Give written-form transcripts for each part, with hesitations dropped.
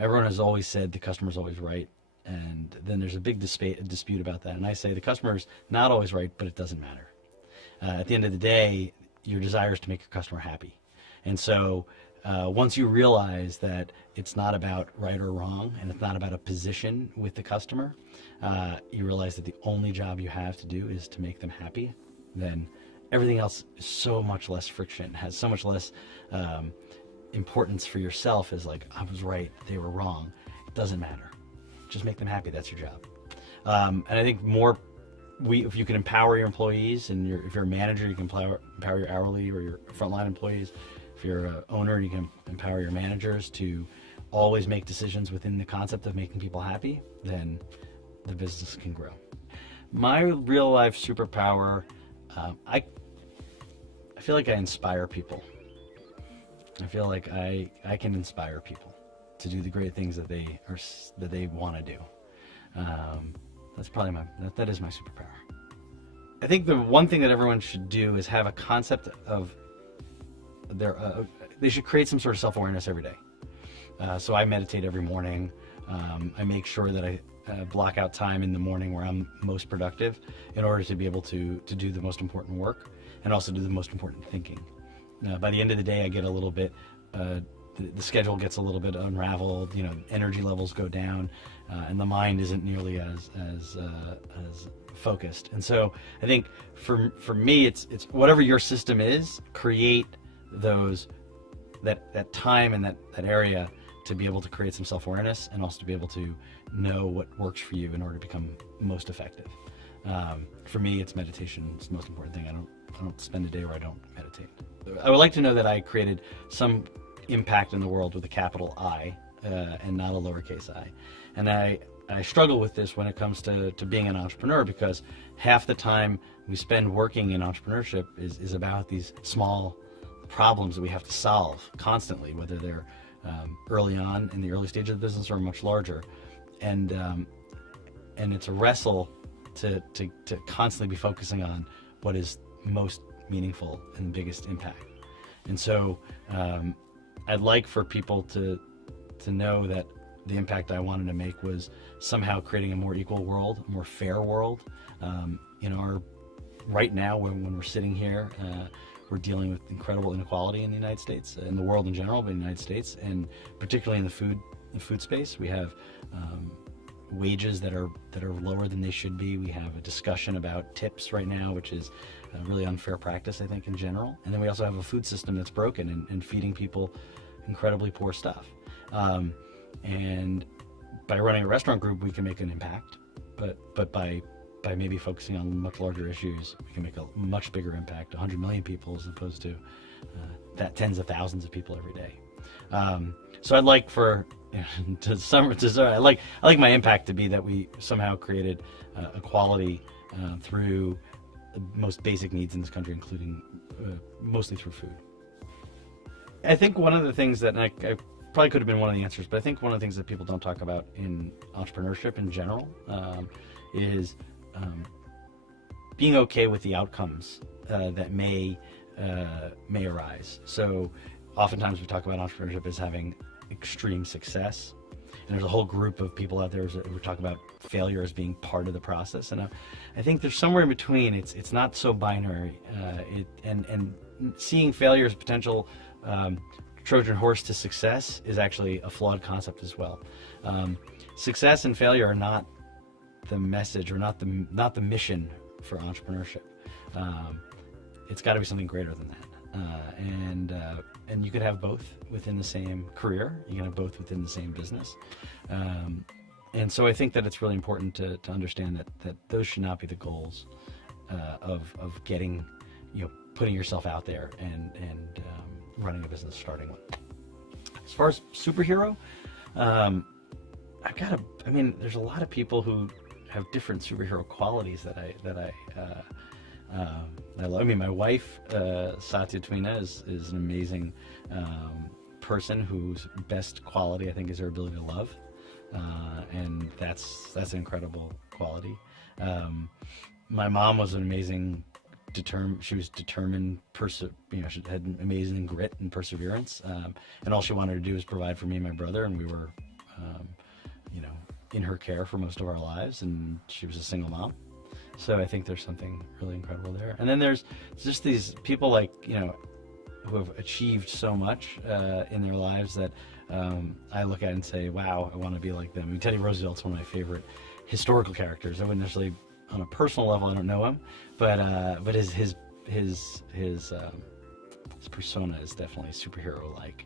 everyone has always said the customer's always right. And then there's a big dispute about that. And I say the customer's not always right, but it doesn't matter. At the end of the day, your desire is to make your customer happy. And so once you realize that it's not about right or wrong, and it's not about a position with the customer, you realize that the only job you have to do is to make them happy, then everything else is so much less friction, has so much less importance for yourself as like, I was right, they were wrong. It doesn't matter. Just make them happy. That's your job. And I think if you can empower your employees, and if you're a manager, you can empower your hourly or your frontline employees. If you're an owner, you can empower your managers to always make decisions within the concept of making people happy, then the business can grow. My real life superpower, I feel like I inspire people. I feel like I can inspire people to do the great things that they want to do. That's probably that is my superpower. I think the one thing that everyone should do is have a concept of they should create some sort of self-awareness every day. So I meditate every morning. I make sure that I block out time in the morning where I'm most productive in order to be able to do the most important work and also do the most important thinking. By the end of the day, I get a little bit, the schedule gets a little bit unraveled, energy levels go down, and the mind isn't nearly as focused. And so I think for me, it's whatever your system is, create that time and that area to be able to create some self-awareness and also to be able to know what works for you in order to become most effective. For me, it's meditation. It's the most important thing. I don't spend a day where I don't meditate. I would like to know that I created some impact in the world with a capital I and not a lowercase I. And I struggle with this when it comes to being an entrepreneur, because half the time we spend working in entrepreneurship is about these small problems that we have to solve constantly, whether they're early on in the early stage of the business or much larger. And it's a wrestle to constantly be focusing on what is most meaningful and biggest impact. And so I'd like for people to know that the impact I wanted to make was somehow creating a more equal world, a more fair world. Right now, when we're sitting here, we're dealing with incredible inequality in the United States, in the world in general, but in the United States, and particularly in the food space. We have wages that are lower than they should be. We have a discussion about tips right now, which is a really unfair practice, I think, in general. And then we also have a food system that's broken and feeding people incredibly poor stuff. And by running a restaurant group, we can make an impact. But by maybe focusing on much larger issues, we can make a much bigger impact, 100 million people as opposed to that tens of thousands of people every day. So I'd like I like my impact to be that we somehow created equality through the most basic needs in this country, including mostly through food. I think one of the things that, and I probably could have been one of the answers, but I think one of the things that people don't talk about in entrepreneurship in general is being okay with the outcomes that may arise. So oftentimes we talk about entrepreneurship as having extreme success, and there's a whole group of people out there who talk about failure as being part of the process. And I think there's somewhere in between. It's not so binary. And seeing failure as potential Trojan horse to success is actually a flawed concept as well. Success and failure are not the message, or not the mission for entrepreneurship. It's got to be something greater than that. And you could have both within the same career. You can have both within the same business. And so I think that it's really important to understand that those should not be the goals of getting, putting yourself out there and running a business starting with. As far as superhero, there's a lot of people who have different superhero qualities that I love. I mean, my wife, Satya Twina, is an amazing person whose best quality, I think, is her ability to love. And that's an incredible quality. My mom was an amazing, she was determined, she had amazing grit and perseverance. And all she wanted to do was provide for me and my brother, and we were you know, in her care for most of our lives, and she was a single mom. So I think there's something really incredible there. And then there's just these people like, you know, who have achieved so much in their lives that I look at and say, wow, I want to be like them. I mean, Teddy Roosevelt's one of my favorite historical characters. I wouldn't necessarily, on a personal level, I don't know him, but his persona is definitely superhero-like.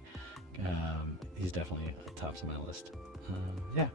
He's definitely tops of my list. Yeah.